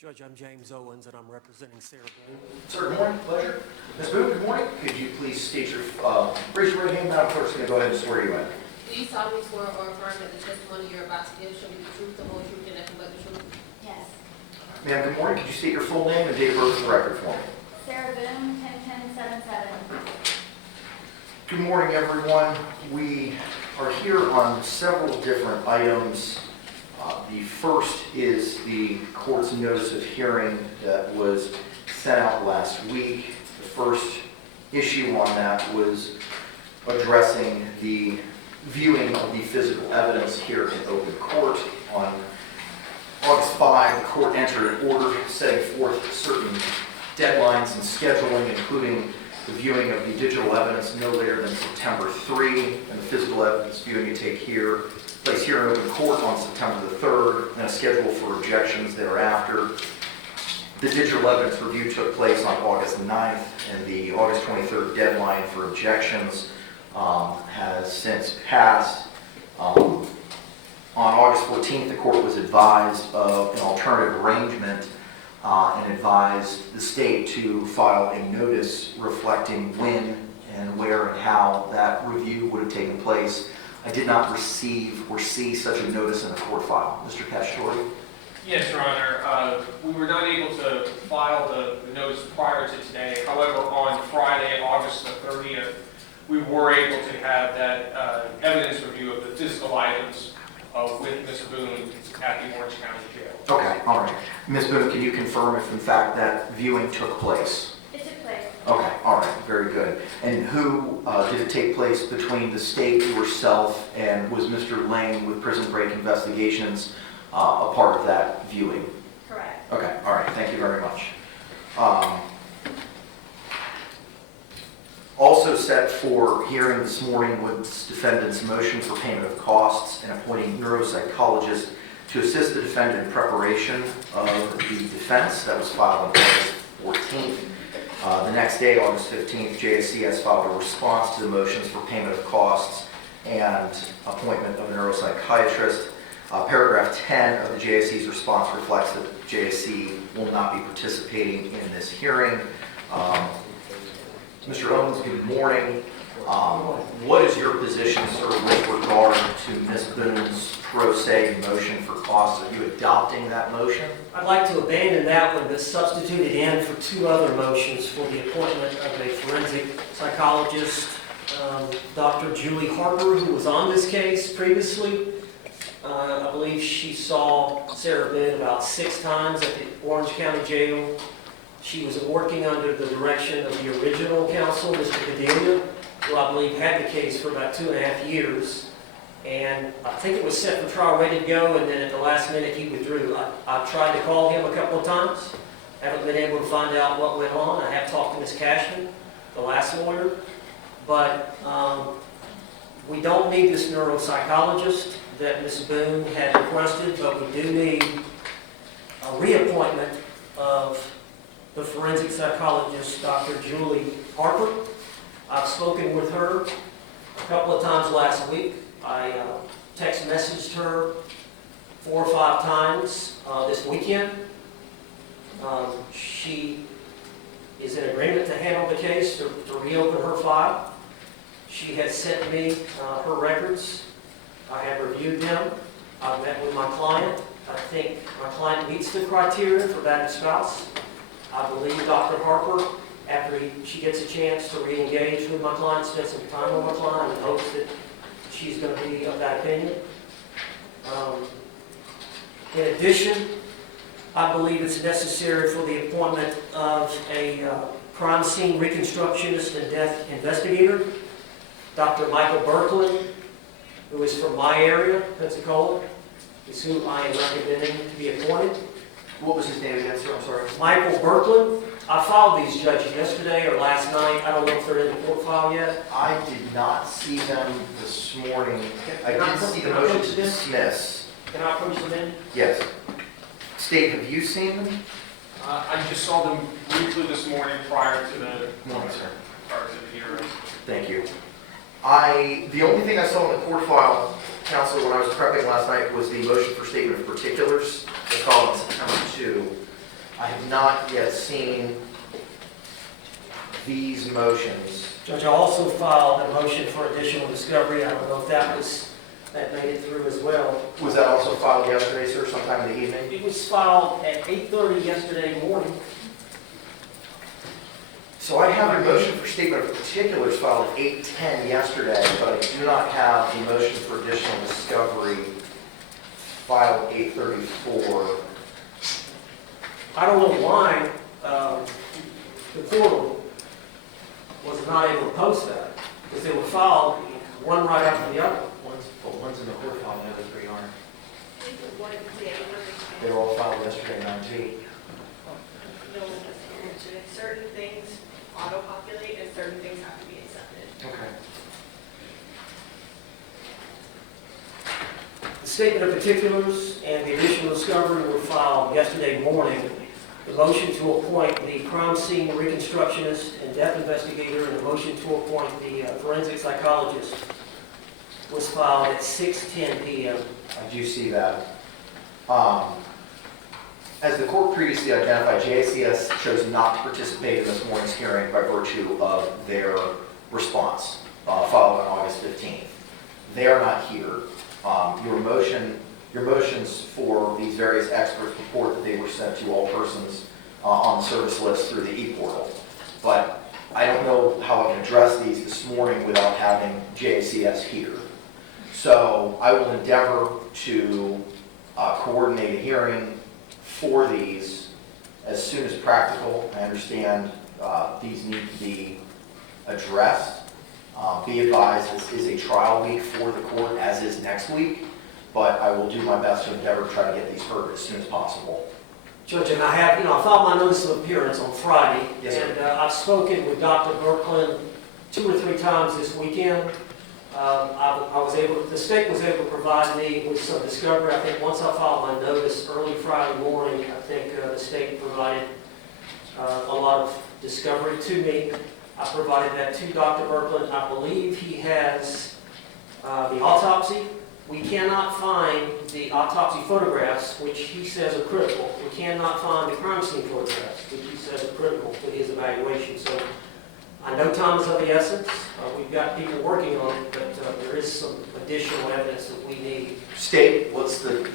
Judge, I'm James Owens, and I'm representing Sarah Boone. Sir, good morning. Pleasure. Ms. Boone, good morning. Could you please state your, raise your right hand. Madam Clerk's going to go ahead and swear you in. Do you solemnly swear or affirm that the testimony you're about to give shall be the truth, the whole truth, and nothing but the truth? Yes. Ma'am, good morning. Could you state your full name and date of birth for the record for me? Sarah Boone, 10-10-77. Good morning, everyone. We are here on several different items. The first is the court's notice of hearing that was sent out last week. The first issue on that was addressing the viewing of the physical evidence here in open court. On August 5, the court entered an order setting forth certain deadlines and scheduling, including the viewing of the digital evidence no later than September 3, and the physical evidence viewing to take place here in open court on September the 3rd, and a schedule for objections thereafter. The digital evidence review took place on August 9th, and the August 23rd deadline for objections has since passed. On August 14th, the court was advised of an alternative arrangement and advised the state to file a notice reflecting when and where and how that review would have taken place. I did not receive or see such a notice in the court file. Mr. Cacciatore? Yes, Your Honor. We were not able to file the notice prior to today. However, on Friday, August the 30th, we were able to have that evidence review of the physical items with Ms. Boone at the Orange County Jail. Okay, all right. Ms. Boone, can you confirm if in fact that viewing took place? It took place. Okay, all right, very good. And who did it take place between the state, yourself, and was Mr. Lane with Prison Break Investigations a part of that viewing? Correct. Okay, all right, thank you very much. Also set for hearing this morning was defendant's motion for payment of costs and appointing neuropsychologist to assist the defendant in preparation of the defense. That was filed on August 14th. The next day, August 15th, JSC has filed a response to the motions for payment of costs and appointment of a neuropsychiatrist. Paragraph 10 of the JSC's response reflects that JSC will not be participating in this hearing. Mr. Owens, good morning. What is your position, sir, with regard to Ms. Boone's pro se motion for costs? Are you adopting that motion? I'd like to abandon that one, but substitute it in for two other motions for the appointment of a forensic psychologist, Dr. Julie Harper, who was on this case previously. I believe she saw Sarah Boone about 6 times at the Orange County Jail. She was working under the direction of the original counsel, Mr. Padilla, who I believe had the case for about 2.5 years. And I think it was set for trial, ready to go, and then at the last minute he withdrew. I tried to call him a couple of times. Haven't been able to find out what went on. I have talked to Ms. Cashman, the last lawyer. But we don't need this neuropsychologist that Ms. Boone had requested, but we do need a reappointment of the forensic psychologist, Dr. Julie Harper. I've spoken with her a couple of times last week. I text messaged her 4 or 5 times this weekend. She is in agreement to handle the case, to reopen her file. She has sent me her records. I have reviewed them. I've met with my client. I think my client meets the criteria for battered spouse. I believe Dr. Harper, after she gets a chance to re-engage with my client, spend some time with my client, and hopes that she's going to be of that opinion. In addition, I believe it's necessary for the appointment of a crime scene reconstructionist and death investigator, Dr. Michael Berkland, who is from my area, Pensacola, is who I am recommending to be appointed. What was his name again, sir? I'm sorry. Michael Berkland. I filed these judges yesterday or last night. I don't know if they're in the court file yet. I did not see them this morning. I did see the motion to dismiss. Can I approach them in? Yes. State, have you seen them? I just saw them briefly this morning prior to the Morning, sir. hearing. Thank you. The only thing I saw in the court file, counsel, when I was prepping last night was the motion for statement of particulars. They filed on September 2. I have not yet seen these motions. Judge, I also filed a motion for additional discovery. I don't know if that made it through as well. Was that also filed yesterday, sir, sometime in the evening? It was filed at 8:30 yesterday morning. So I have a motion for statement of particulars filed at 8:10 yesterday, but I do not have the motion for additional discovery filed 8:34. I don't know why the portal was not able to post that, because they were filed one right after the other. One's in the court file, the other three aren't. What is the They were all filed yesterday, 9/2. Certain things auto-populate and certain things have to be accepted. Okay. The statement of particulars and the additional discovery were filed yesterday morning. The motion to appoint the crime scene reconstructionist and death investigator and the motion to appoint the forensic psychologist was filed at 6:10 p.m. I do see that. As the court previously identified, JACS chose not to participate in this morning's hearing by virtue of their response filed on August 15th. They are not here. Your motions for these various experts report that they were sent to all persons on the service list through the e-portal. But I don't know how I can address these this morning without having JACS here. So I will endeavor to coordinate a hearing for these as soon as practical. I understand these need to be addressed. Be advised, this is a trial week for the court, as is next week, but I will do my best to endeavor to try to get these heard as soon as possible. Judge, and I filed my notice of appearance on Friday, Yes, sir. and I've spoken with Dr. Berklin 2 or 3 times this weekend. The state was able to provide me with some discovery. I think once I filed my notice early Friday morning, I think the state provided a lot of discovery to me. I provided that to Dr. Berklin. I believe he has the autopsy. We cannot find the autopsy photographs, which he says are critical. We cannot find the crime scene photographs, which he says are critical to his evaluation. So I know time is of the essence. We've got people working on it, but there is some additional evidence that we need. State, what's the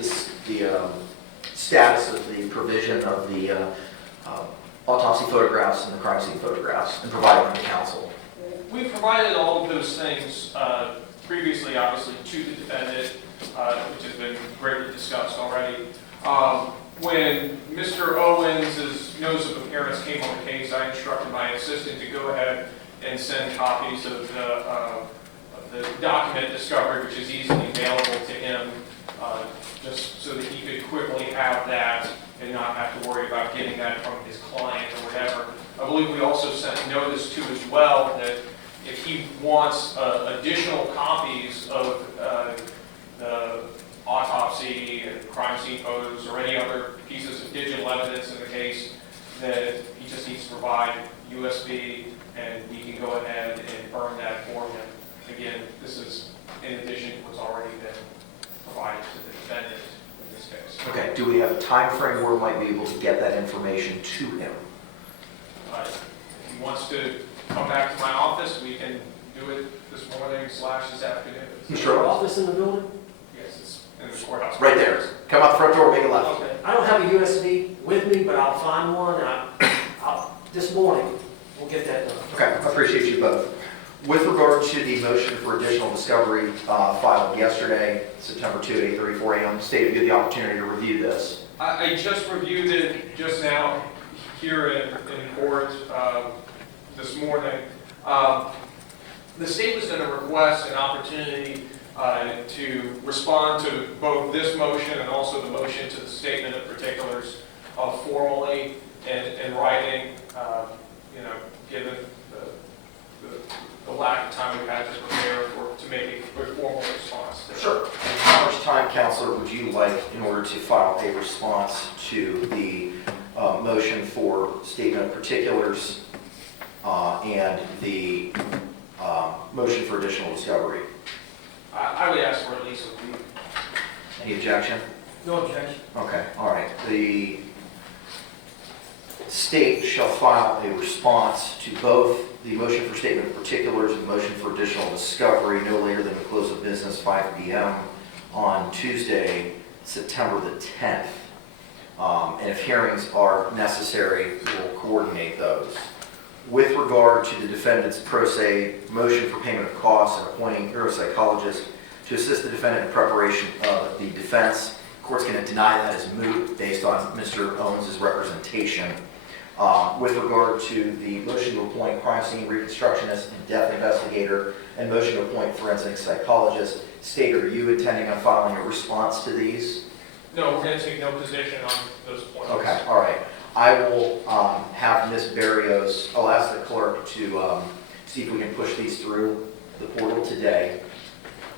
status of the provision of the autopsy photographs and the crime scene photographs and providing them to counsel? We provided all of those things previously, obviously, to the defendant, which has been greatly discussed already. When Mr. Owens' notice of appearance came on the case, I instructed my assistant to go ahead and send copies of the document discovery, which is easily available to him, just so that he could quickly have that and not have to worry about getting that from his client or whatever. I believe we also sent notice to as well that if he wants additional copies of the autopsy and crime scene photos or any other pieces of digital evidence in the case, that he just needs to provide USB and we can go ahead and burn that for him. Again, this is in addition to what's already been provided to the defendant in this case. Okay, do we have a time frame where we might be able to get that information to him? If he wants to come back to my office, we can do it this morning / this afternoon. Is your office in the building? Yes, it's in the courthouse. Right there. Come out the front door, make a left. Okay. I don't have a USB with me, but I'll find one. This morning, we'll get that done. Okay, I appreciate you both. With regard to the motion for additional discovery filed yesterday, September 2, 8:34 a.m., State, have you had the opportunity to review this? I just reviewed it just now here in court this morning. The state was going to request an opportunity to respond to both this motion and also the motion to the statement of particulars formally in writing, given the lack of time we've had to prepare to make a formal response. Sure. And how much time, Counselor, would you like in order to file a response to the motion for statement of particulars and the motion for additional discovery? I would ask for at least a week. Any objection? No objection. Okay, all right. state shall file a response to both the motion for statement of particulars and motion for additional discovery no later than the close of business 5 p.m. on Tuesday, September the 10th. And if hearings are necessary, we'll coordinate those. With regard to the defendant's pro se motion for payment of costs and appointing neuropsychologist to assist the defendant in preparation of the defense, court's going to deny that as moot based on Mr. Owens' representation. With regard to the motion to appoint crime scene reconstructionist and death investigator and motion to appoint forensic psychologist, State, are you intending on filing a response to these? No, we're going to take no position on those points. Okay, all right. I will have Ms. Barrios, I'll ask the clerk to see if we can push these through the portal today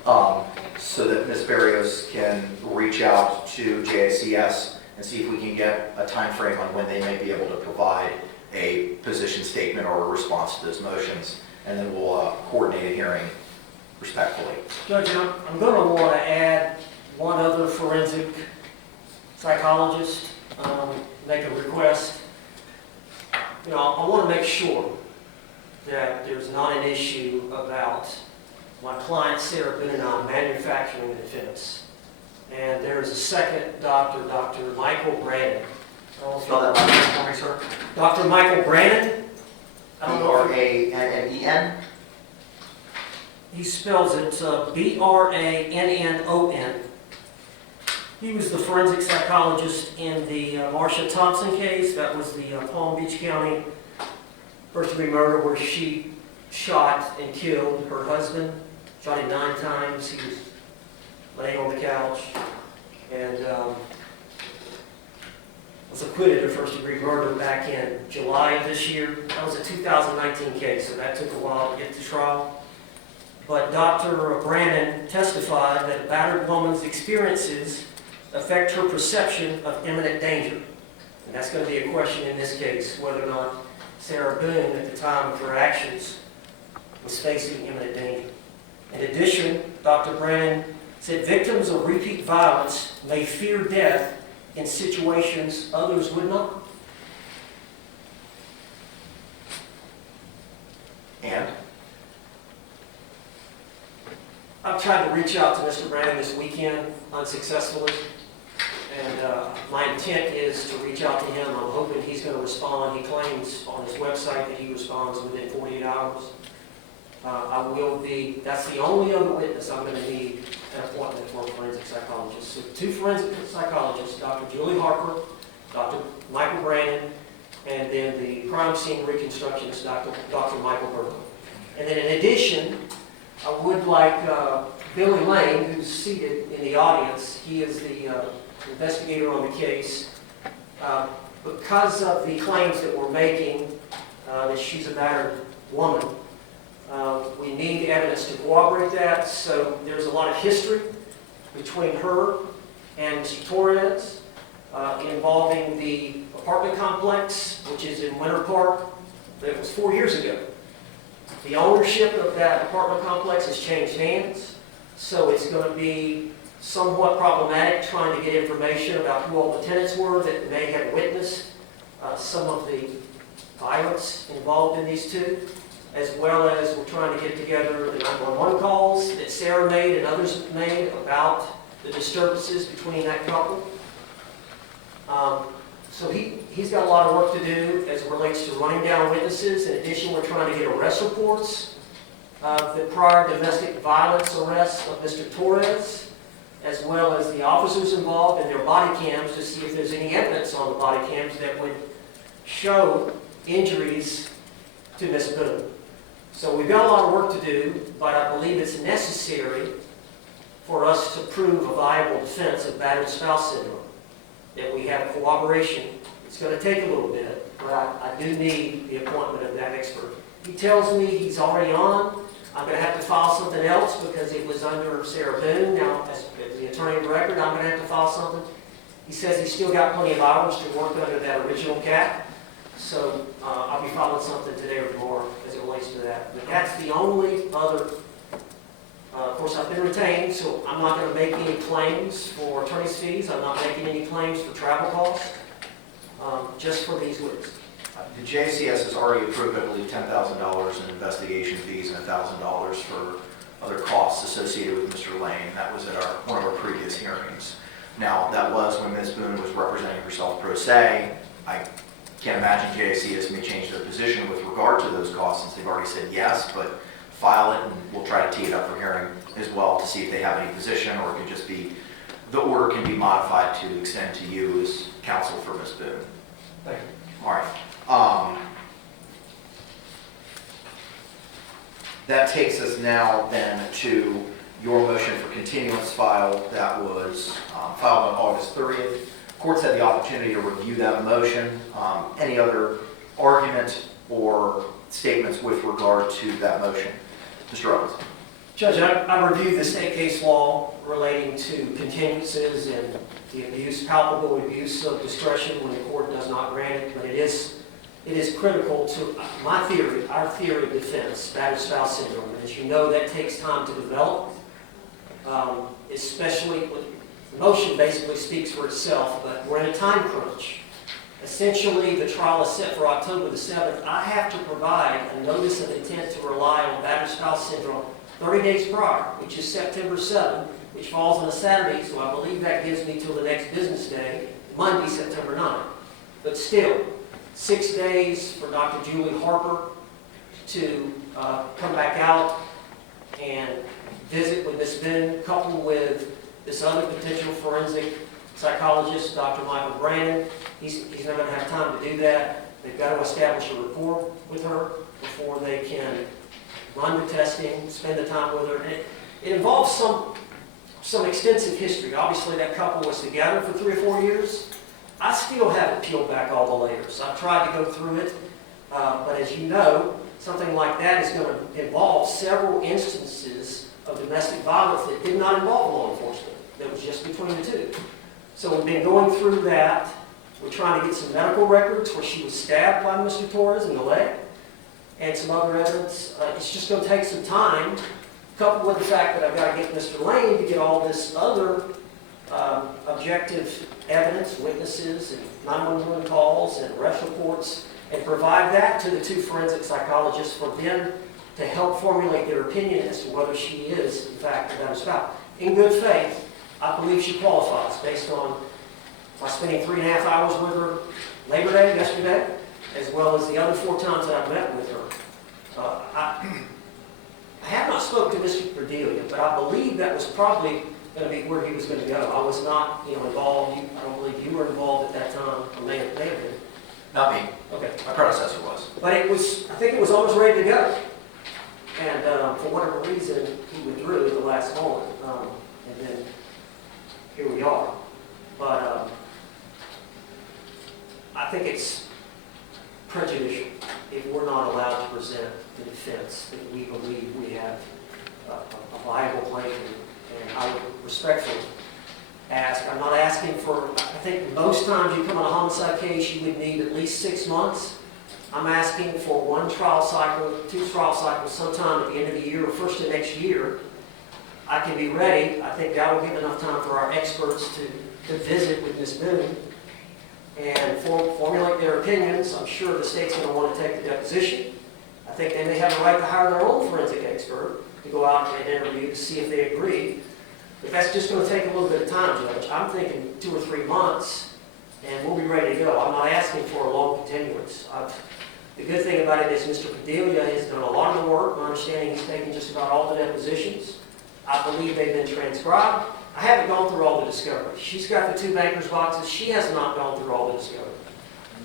so that Ms. Barrios can reach out to JICS and see if we can get a time frame on when they may be able to provide a position statement or a response to those motions, and then we'll coordinate a hearing respectfully. Judge, I'm going to want to add one other forensic psychologist, make a request. You know, I want to make sure that there's not an issue about my client Sarah Boone and I manufacturing the defense. And there's a second doctor, Dr. Michael Brannon. Spell that last name for me, sir. Dr. Michael Brannon. I don't know if B-R-A-N-N-E-N? he spells it B-R-A-N-N-O-N. He was the forensic psychologist in the Marsha Thompson case. That was the Palm Beach County first-degree murder where she shot and killed her husband, shot him 9 times. He was laying on the couch and was acquitted of first-degree murder back in July of this year. That was a 2019 case, so that took a while to get to trial. But Dr. Brannon testified that a battered woman's experiences affect her perception of imminent danger. And that's going to be a question in this case, whether or not Sarah Boone, at the time of her actions, was facing imminent danger. In addition, Dr. Brannon said victims of repeat violence may fear death in situations others would not. And? I've tried to reach out to Mr. Brannon this weekend unsuccessfully. And my intent is to reach out to him. I'm hoping he's going to respond. He claims on his website that he responds within 48 hours. That's the only other witness I'm going to need an appointment for a forensic psychologist. So 2 forensic psychologists, Dr. Julie Harper, Dr. Michael Brannon, and then the crime scene reconstructionist, Dr. Michael Burton. And then in addition, I would like Billy Lane, who's seated in the audience. He is the investigator on the case. Because of the claims that we're making that she's a battered woman, we need evidence to corroborate that. So there's a lot of history between her and Mr. Torres involving the apartment complex, which is in Winter Park. That was 4 years ago. The ownership of that apartment complex has changed hands, so it's going to be somewhat problematic trying to get information about who all the tenants were that may have witnessed some of the violence involved in these two, as well as we're trying to get together the 911 calls that Sarah made and others made about the disturbances between that couple. So he's got a lot of work to do as it relates to running down witnesses. In addition, we're trying to get arrest reports of the prior domestic violence arrests of Mr. Torres, as well as the officers involved in their body cams to see if there's any evidence on the body cams that would show injuries to Ms. Boone. So we've got a lot of work to do, but I believe it's necessary for us to prove a viable defense of battered spouse syndrome, that we have cooperation. It's going to take a little bit, but I do need the appointment of that expert. He tells me he's already on. I'm going to have to file something else because it was under Sarah Boone. Now, as the attorney of record, I'm going to have to file something. He says he's still got plenty of hours to work under that original cap. So I'll be filing something today or tomorrow as it relates to that. But that's the only other. Of course, I've been retained, so I'm not going to make any claims for attorney's fees. I'm not making any claims for travel costs, just for these witnesses. The JCS has already approved, I believe, $10,000 in investigation fees and $1,000 for other costs associated with Mr. Lane. That was at one of our previous hearings. Now, that was when Ms. Boone was representing herself pro se. I can't imagine JCS may change their position with regard to those costs since they've already said yes, but file it and we'll try to tee it up for hearing as well to see if they have any position, or it could just be, the order can be modified to extend to you as counsel for Ms. Boone. Thank you. All right. That takes us now then to your motion for continuance file that was filed on August 30th. Courts had the opportunity to review that motion. Any other argument or statements with regard to that motion? Mr. Evans. Judge, I reviewed the state case law relating to continuances and the abuse, palpable abuse of discretion when the court does not grant it, but it is critical to my theory, our theory of defense, battered spouse syndrome. And as you know, that takes time to develop, especially when the motion basically speaks for itself, but we're in a time crunch. Essentially, the trial is set for October the 7th. I have to provide a notice of intent to rely on battered spouse syndrome 30 days prior, which is September 7th, which falls on a Saturday, so I believe that gives me till the next business day, Monday, September 9th. But still, 6 days for Dr. Julie Harper to come back out and visit with Ms. Boone, coupled with this other potential forensic psychologist, Dr. Michael Brandon. He's not going to have time to do that. They've got to establish a rapport with her before they can run the testing, spend the time with her. And it involves some extensive history. Obviously, that couple was together for 3 or 4 years. I still haven't peeled back all the layers. I've tried to go through it, but as you know, something like that is going to involve several instances of domestic violence that did not involve law enforcement. That was just between the two. So we've been going through that. We're trying to get some medical records where she was stabbed by Mr. Torres in the leg and some other evidence. It's just going to take some time, coupled with the fact that I've got to get Mr. Lane to get all this other objective evidence, witnesses, and 911 calls and arrest reports, and provide that to the 2 forensic psychologists for them to help formulate their opinion as to whether she is, in fact, a battered spouse. In good faith, I believe she qualifies based on my spending 3.5 hours with her Labor Day, yesterday, as well as the other 4 times that I've met with her. I have not spoken to Mr. Cordelia, but I believe that was probably going to be where he was going to go. I was not, involved. I don't believe you were involved at that time, or may have been. Not me. Okay. My predecessor was. But I think it was almost ready to go. And for whatever reason, he withdrew at the last moment. And then here we are. But I think it's prejudicial if we're not allowed to present the defense that we believe we have a viable claim. And I would respectfully ask, I'm not asking for, I think most times you come on a homicide case, you would need at least 6 months. I'm asking for 1 trial cycle, 2 trial cycles sometime at the end of the year or first of next year. I can be ready. I think that will give enough time for our experts to visit with Ms. Boone and formulate their opinions. I'm sure the state's going to want to take the deposition. I think they may have a right to hire their own forensic expert to go out and interview to see if they agree. But that's just going to take a little bit of time, Judge. I'm thinking 2 or 3 months, and we'll be ready to go. I'm not asking for a long continuance. The good thing about it is Mr. Cordelia has done a lot of the work. My understanding he's taken just about all the depositions. I believe they've been transcribed. I haven't gone through all the discovery. She's got the 2 banker's boxes. She has not gone through all the discovery.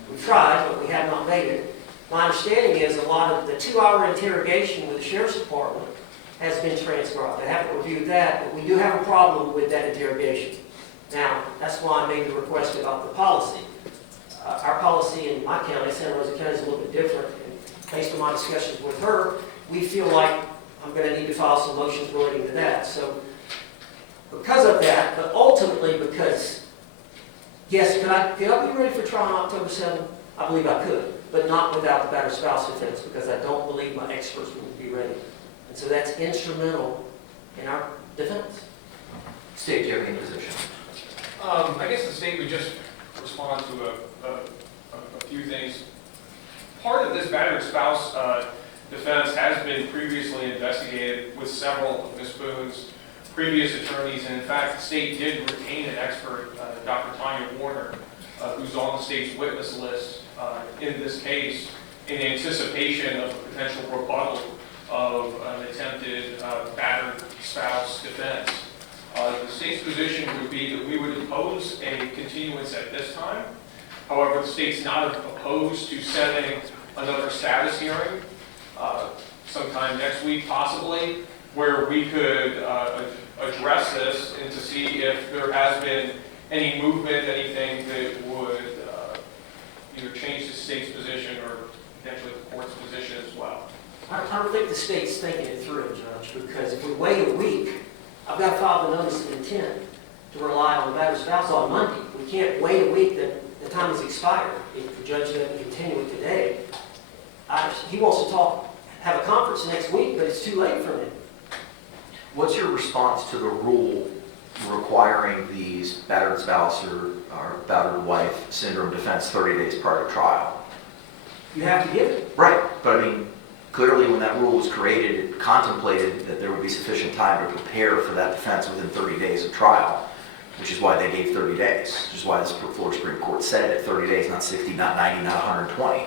We've tried, but we have not made it. My understanding is a lot of the 2-hour interrogation with the Sheriff's Department has been transcribed. I haven't reviewed that, but we do have a problem with that interrogation. Now, that's why I made the request about the policy. Our policy in my county, Santa Rosa County, is a little bit different. And based on my discussions with her, we feel like I'm going to need to file some motions relating to that. So, because of that, but ultimately because, yes, could I be ready for trial on October 7th? I believe I could, but not without the battered spouse defense, because I don't believe my experts would be ready. And so that's instrumental in our defense. State, do you have any position? I guess the state would just respond to a few things. Part of this battered spouse defense has been previously investigated with several of Ms. Boone's previous attorneys, and in fact, the state did retain an expert, Dr. Tanya Warner, who's on the state's witness list in this case in anticipation of a potential rebuttal of an attempted battered spouse defense. The state's position would be that we would oppose a continuance at this time. However, the state's not opposed to setting another status hearing sometime next week possibly, where we could address this and to see if there has been any movement, anything that would either change the state's position or potentially the court's position as well. I don't think the state's thinking it through, Judge, because if we wait a week, I've got to file the notice of intent to rely on the battered spouse on Monday. We can't wait a week that the time has expired. If the judge doesn't continue it today, he wants to have a conference next week, but it's too late for him. What's your response to the rule requiring these battered spouse or battered wife syndrome defense 30 days prior to trial? You have to give it. Right, but I mean, clearly when that rule was created, it contemplated that there would be sufficient time to prepare for that defense within 30 days of trial, which is why they gave 30 days, which is why the Florida Supreme Court said it at 30 days, not 60, not 90, not 120.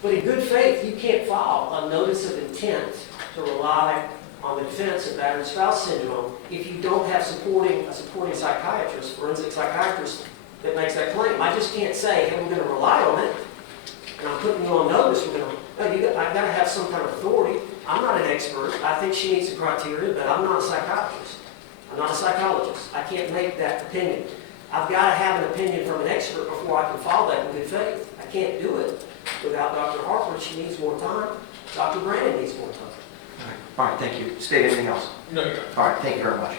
But in good faith, you can't file a notice of intent to rely on the defense of battered spouse syndrome if you don't have a supporting psychiatrist, forensic psychiatrist, that makes that claim. I just can't say, hey, we're going to rely on it, and I'm putting you on notice. I've got to have some kind of authority. I'm not an expert. I think she meets the criteria, but I'm not a psychiatrist. I'm not a psychologist. I can't make that opinion. I've got to have an opinion from an expert before I can file that in good faith. I can't do it without Dr. Harper. She needs more time. Dr. Brandon needs more time. All right, thank you. State anything else? No, Your Honor. All right, thank you very much.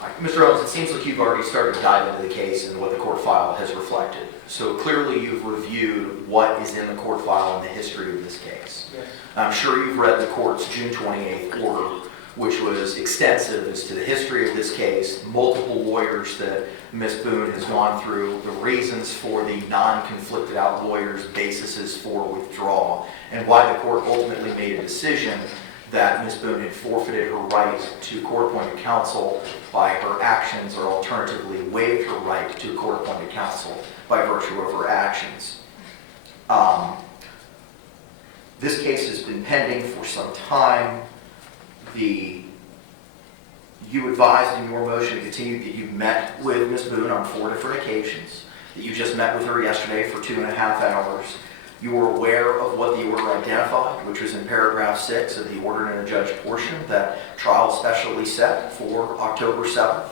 All right, Mr. Owens, it seems like you've already started to dive into the case and what the court file has reflected. So clearly you've reviewed what is in the court file and the history of this case. Yes. I'm sure you've read the court's June 28th order, which was extensive as to the history of this case, multiple lawyers that Ms. Boone has gone through, the reasons for the non-conflicted out lawyers' bases for withdrawal, and why the court ultimately made a decision that Ms. Boone had forfeited her right to court-appointed counsel by her actions, or alternatively waived her right to court-appointed counsel by virtue of her actions. This case has been pending for some time. You advised in your motion to continue that you met with Ms. Boone on 4 different occasions, that you just met with her yesterday for 2.5 hours. You were aware of what the order identified, which was in paragraph 6 of the order in a judge portion, that trial specially set for October 7th,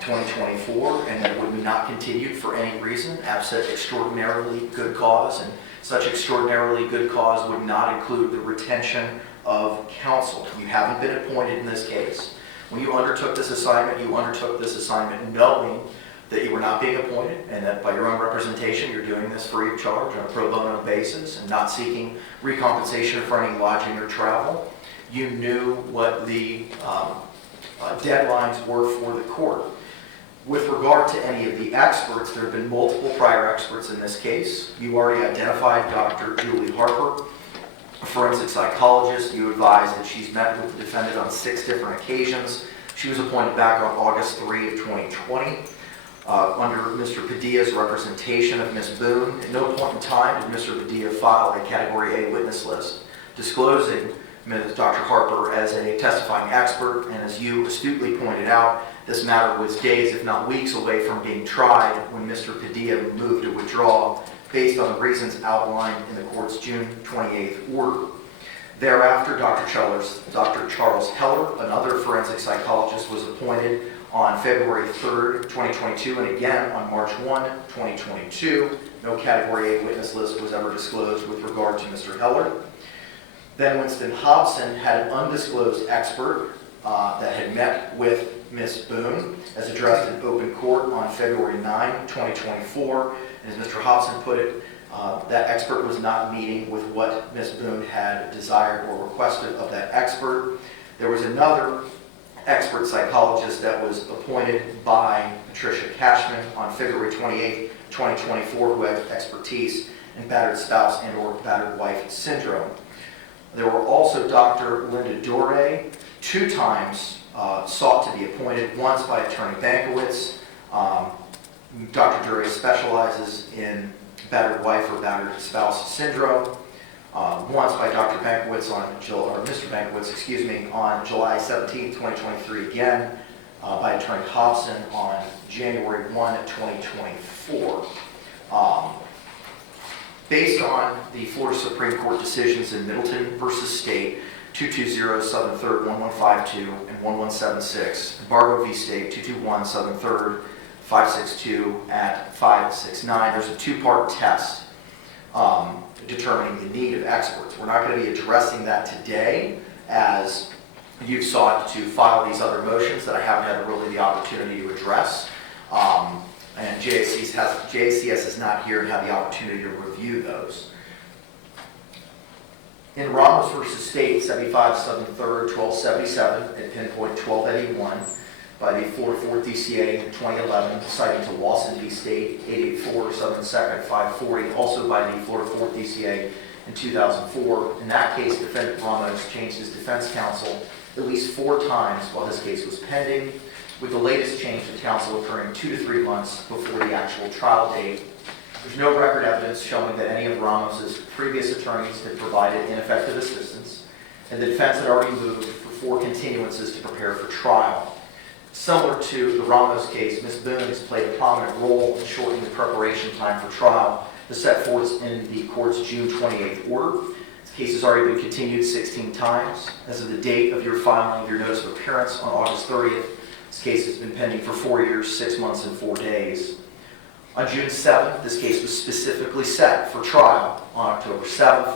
2024, and that it would be not continued for any reason, absent extraordinarily good cause, and such extraordinarily good cause would not include the retention of counsel. You haven't been appointed in this case. When you undertook this assignment knowing that you were not being appointed and that by your own representation you're doing this free of charge on a pro bono basis and not seeking recompensation for any lodging or travel. You knew what the deadlines were for the court. With regard to any of the experts, there have been multiple prior experts in this case. You already identified Dr. Julie Harper, a forensic psychologist. You advised that she's met with the defendant on 6 different occasions. She was appointed back on August 3 of 2020. Under Mr. Padilla's representation of Ms. Boone, at no point in time did Mr. Padilla file a Category A witness list disclosing Ms. Dr. Harper as a testifying expert, and as you astutely pointed out, this matter was days, if not weeks, away from being tried when Mr. Padilla moved to withdraw based on the reasons outlined in the court's June 28th order. Thereafter, Dr. Charles Heller, another forensic psychologist, was appointed on February 3rd, 2022, and again on March 1, 2022. No Category A witness list was ever disclosed with regard to Mr. Heller. Then Winston Hobson had an undisclosed expert that had met with Ms. Boone, as addressed in open court on February 9, 2024. And as Mr. Hobson put it, that expert was not meeting with what Ms. Boone had desired or requested of that expert. There was another expert psychologist that was appointed by Patricia Cashman on February 28, 2024, who had expertise and battered spouse and/or battered wife syndrome. There were also Dr. Linda Dore, 2 times sought to be appointed, once by Attorney Bankowitz. Dr. Dore specializes in battered wife or battered spouse syndrome. Once by Dr. Bankowitz Mr. Bankowitz, on July 17, 2023, again by Attorney Hobson on January 1, 2024. Based on the Florida Supreme Court decisions in Middleton versus State, 220 Southern 3rd 1152 and 1176, and Bargo v. State, 221 Southern 3rd 562 at 569, there's a 2-part test determining the need of experts. We're not going to be addressing that today, as you've sought to file these other motions that I haven't had really the opportunity to address. And JACS is not here and have the opportunity to review those. In Ramos versus State, 75 Southern 3rd, 1277, at pinpoint 1281, by the Florida 4th DCA in 2011, citing to Lawson v. State, 884 Southern 2nd, 540, also by the Florida 4th DCA in 2004. In that case, defendant Ramos changed his defense counsel at least 4 times while his case was pending, with the latest change to counsel occurring 2 to 3 months before the actual trial date. There's no record evidence showing that any of Ramos's previous attorneys had provided ineffective assistance, and the defense had already moved for 4 continuances to prepare for trial. Similar to the Ramos case, Ms. Boone has played a prominent role in shortening the preparation time for trial, as set forth in the court's June 28th order. This case has already been continued 16 times. As of the date of your filing of your notice of appearance on August 30th, this case has been pending for 4 years, 6 months, and 4 days. On June 7th, this case was specifically set for trial on October 7th,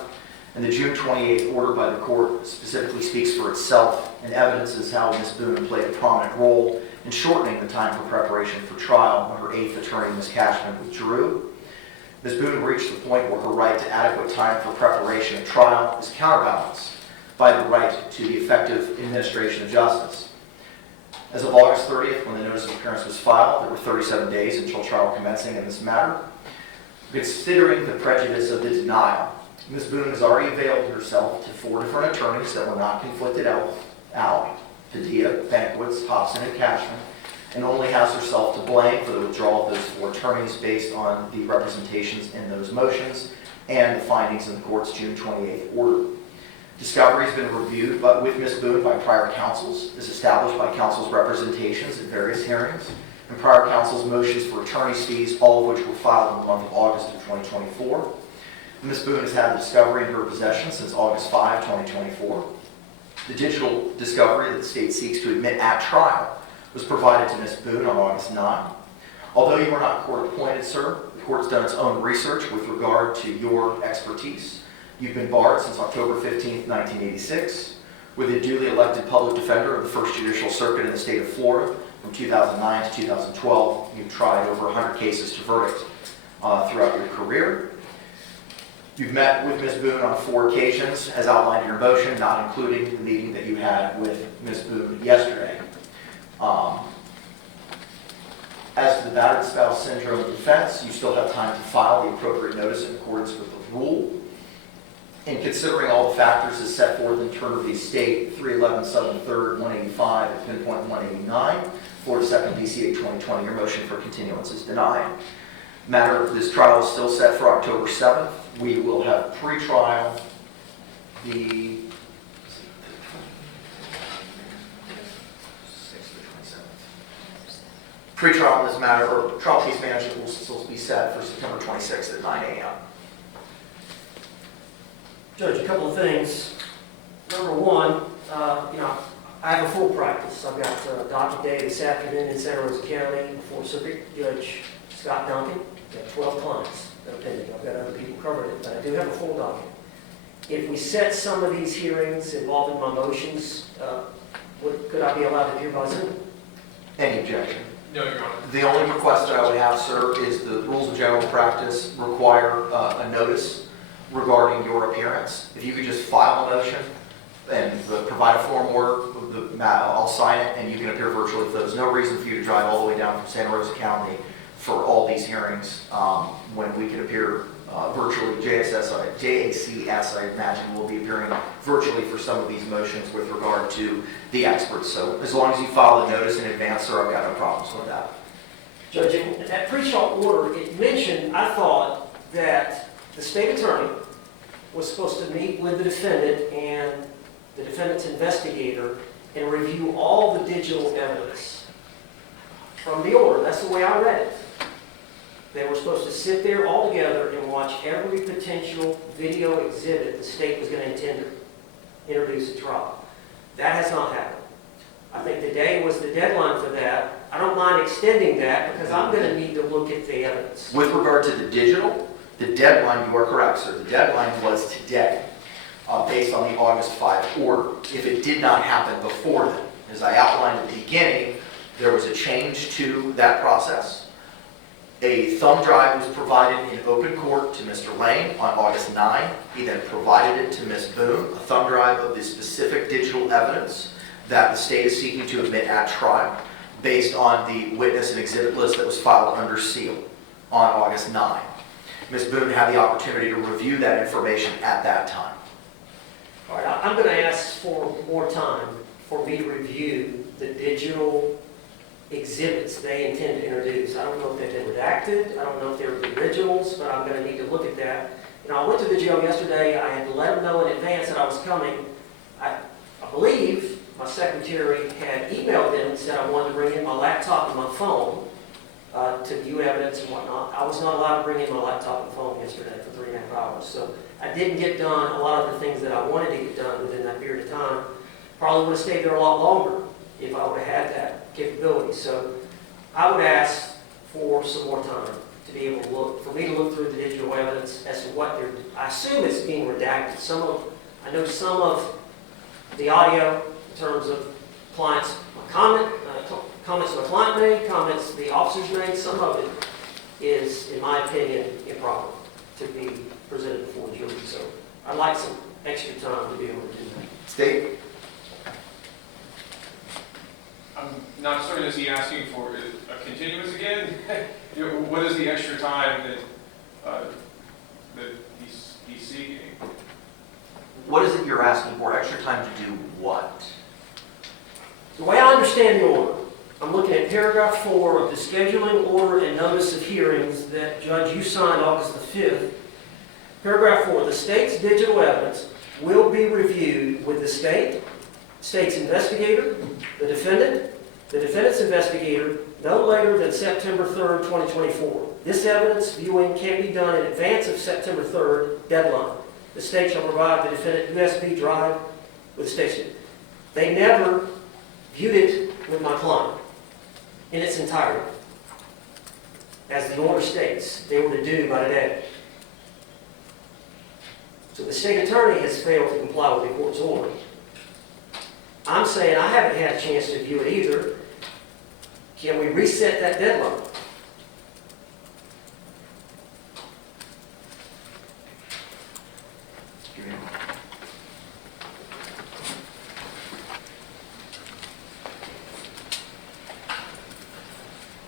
and the June 28th order by the court specifically speaks for itself and evidences how Ms. Boone played a prominent role in shortening the time for preparation for trial when her 8th attorney, Ms. Cashman, withdrew. Ms. Boone reached the point where her right to adequate time for preparation of trial is counterbalanced by the right to the effective administration of justice. As of August 30th, when the notice of appearance was filed, there were 37 days until trial commencing in this matter. Considering the prejudice of the denial, Ms. Boone has already availed herself to 4 different attorneys that were not conflicted out, Padilla, Bankwitz, Hobson, and Cashman, and only has herself to blame for the withdrawal of those 4 attorneys based on the representations in those motions and the findings in the court's June 28th order. Discovery has been reviewed with Ms. Boone by prior counsels, as established by counsel's representations in various hearings, and prior counsel's motions for attorney's fees, all of which were filed in the month of August of 2024. Ms. Boone has had the discovery in her possession since August 5, 2024. The digital discovery that the state seeks to admit at trial was provided to Ms. Boone on August 9. Although you are not court appointed, sir, the court's done its own research with regard to your expertise. You've been barred since October 15, 1986, with a duly elected public defender of the First Judicial Circuit in the state of Florida from 2009 to 2012. You've tried over 100 cases to verdict throughout your career. You've met with Ms. Boone on 4 occasions, as outlined in your motion, not including the meeting that you had with Ms. Boone yesterday. As to the battered spouse syndrome defense, you still have time to file the appropriate notice in accordance with the rule. In considering all the factors as set forth in Turner v. State, 311 Southern 3rd, 185 at pinpoint 189, Florida 2nd DCA 2020, your motion for continuance is denied. This trial is still set for October 7th. We will have pre-trial the 27th. Pre-trial in this matter, or trial case management will still be set for September 26th at 9 a.m. Judge, a couple of things. Number one, I have a full practice. I've got a docket day this afternoon in Santa Rosa County before Circuit Judge Scott Duncan. I've got 12 clients that are pending. I've got other people covering it, but I do have a full docket. If we set some of these hearings involving my motions, could I be allowed to appear by Zoom? Any objection? No, Your Honor. The only request that I would have, sir, is the rules of general practice require a notice regarding your appearance. If you could just file a motion and provide a form order, I'll sign it and you can appear virtually for those. No reason for you to drive all the way down from Santa Rosa County for all these hearings when we can appear virtually. JACS, I imagine, will be appearing virtually for some of these motions with regard to the experts. So as long as you file a notice in advance, sir, I've got no problems with that. Judge, in that pre-trial order, it mentioned, I thought, that the state attorney was supposed to meet with the defendant and the defendant's investigator and review all the digital evidence from the order. That's the way I read it. They were supposed to sit there all together and watch every potential video exhibit the state was going to intend to introduce at trial. That has not happened. I think today was the deadline for that. I don't mind extending that because I'm going to need to look at the evidence. With regard to the digital, the deadline, you are correct, sir. The deadline was today, based on the August 5 order. If it did not happen before then, as I outlined at the beginning, there was a change to that process. A thumb drive was provided in open court to Mr. Lane on August 9. He then provided it to Ms. Boone, a thumb drive of the specific digital evidence that the state is seeking to admit at trial, based on the witness and exhibit list that was filed under seal on August 9. Ms. Boone had the opportunity to review that information at that time. All right, I'm going to ask for more time for me to review the digital exhibits they intend to introduce. I don't know if they've been redacted. I don't know if they're the originals, but I'm going to need to look at that. You know, I went to the jail yesterday. I had to let them know in advance that I was coming. I believe my secretary had emailed them and said I wanted to bring in my laptop and my phone to view evidence and whatnot. I was not allowed to bring in my laptop and phone yesterday for 3.5 hours. So I didn't get done a lot of the things that I wanted to get done within that period of time. Probably would have stayed there a lot longer if I would have had that capability. So I would ask for some more time to be able to look, for me to look through the digital evidence as to what they're, I assume it's being redacted. I know some of the audio in terms of clients, comments my client made, comments the officers made, some of it is, in my opinion, improper to be presented before the jury. So I'd like some extra time to be able to do that. State? I'm not certain, is he asking for a continuance again? What is the extra time that he's seeking? What is it you're asking for? Extra time to do what? The way I understand the order, I'm looking at paragraph 4 of the scheduling order and notice of hearings that, Judge, you signed August the 5th. Paragraph 4, the state's digital evidence will be reviewed with the state's investigator, the defendant's investigator, no later than September 3rd, 2024. This evidence viewing can be done in advance of September 3rd deadline. The state shall provide the defendant USB drive with the station. They never viewed it with my client in its entirety. As the order states, they were to do by today. So the state attorney has failed to comply with the court's order. I'm saying I haven't had a chance to view it either. Can we reset that deadline?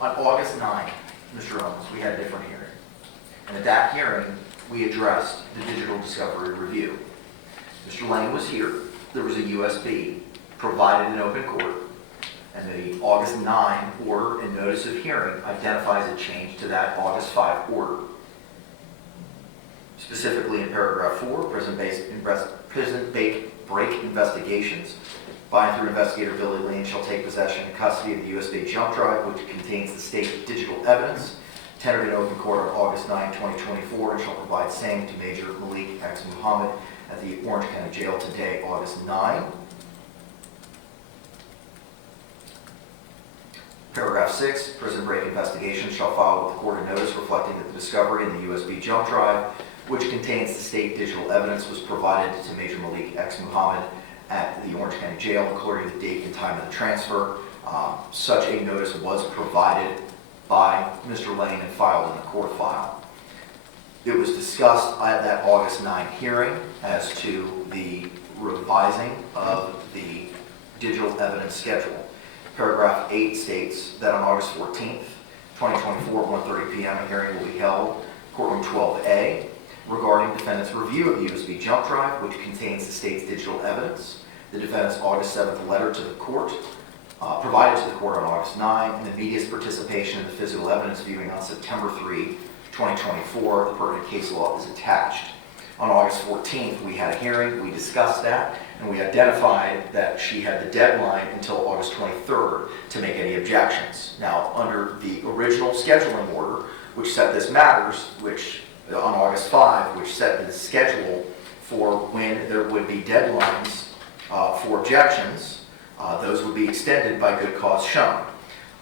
On August 9th, Mr. Owens, we had a different hearing. And at that hearing, we addressed the digital discovery review. Mr. Lane was here. There was a USB provided in open court. And the August 9 order and notice of hearing identifies a change to that August 5 order. Specifically in paragraph 4, prison break investigations. By and through investigator Billy Lane shall take possession and custody of the USB jump drive, which contains the state digital evidence, tendered in open court on August 9, 2024, and shall provide same to Major Malik X. Muhammad at the Orange County Jail today, August 9. Paragraph 6, prison break investigations shall file with the court a notice reflecting that the discovery in the USB jump drive, which contains the state digital evidence, was provided to Major Malik X. Muhammad at the Orange County Jail, including the date and time of the transfer. Such a notice was provided by Mr. Lane and filed in the court file. It was discussed at that August 9 hearing as to the revising of the digital evidence schedule. Paragraph 8 states that on August 14th, 2024, 1:30 p.m., a hearing will be held, courtroom 12A, regarding defendant's review of the USB jump drive, which contains the state's digital evidence, the defendant's August 7th letter to the court, provided to the court on August 9, and the media's participation in the physical evidence viewing on September 3, 2024. The pertinent case law is attached. On August 14th, we had a hearing, we discussed that, and we identified that she had the deadline until August 23rd to make any objections. Now, under the original scheduling order, which set this matters, which on August 5, which set the schedule for when there would be deadlines for objections, those would be extended by good cause shown.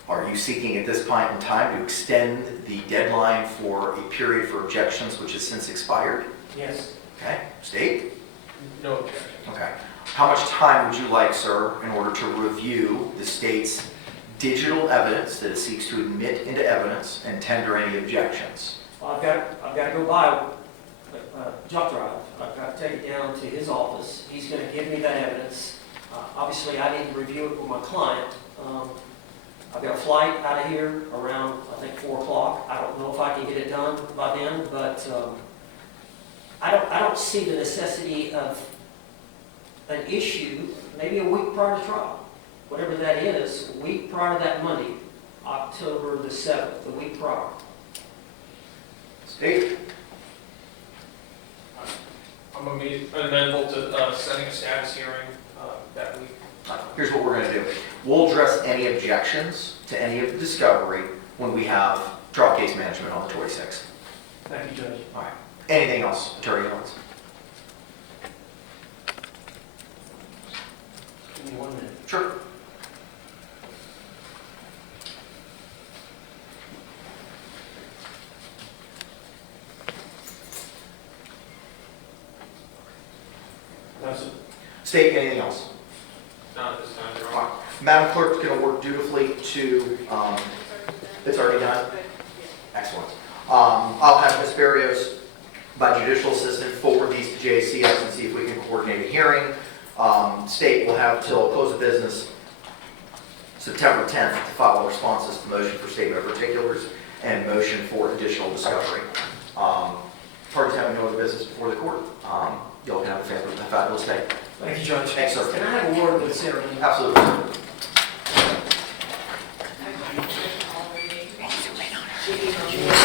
Are you seeking at this point in time to extend the deadline for a period for objections which has since expired? Yes. Okay. State? No objection. Okay. How much time would you like, sir, in order to review the state's digital evidence that it seeks to admit into evidence and tender any objections? Well, I've got to go buy a jump drive. I've got to take it down to his office. He's going to give me that evidence. Obviously, I need to review it with my client. I've got a flight out of here around, I think, 4 o'clock. I don't know if I can get it done by then, but I don't see the necessity of an issue, maybe a week prior to trial. Whatever that is, a week prior to that Monday, October the 7th, the week prior. State? I'm amenable to setting a status hearing that week. Here's what we're going to do. We'll address any objections to any of the discovery when we have trial case management on the 26th. Thank you, Judge. All right. Anything else, Attorney Owens? Give me 1 minute. Sure. That's it. State, anything else? Not at this time, Your All Honor. right. Madam Clerk's going to work dutifully to, it's already done? Excellent. I'll have Ms. Barrios, by judicial assistant, forward these to JCS and see if we can coordinate a hearing. State will have till close of business September 10th to file responses to motion for statement of particulars and motion for additional discovery. Parties having no other business before the court. Y'all can have a fabulous day. Thank you, Judge. Thanks, sir. Can I have a word with Sarah Boone? Absolutely. She emailed me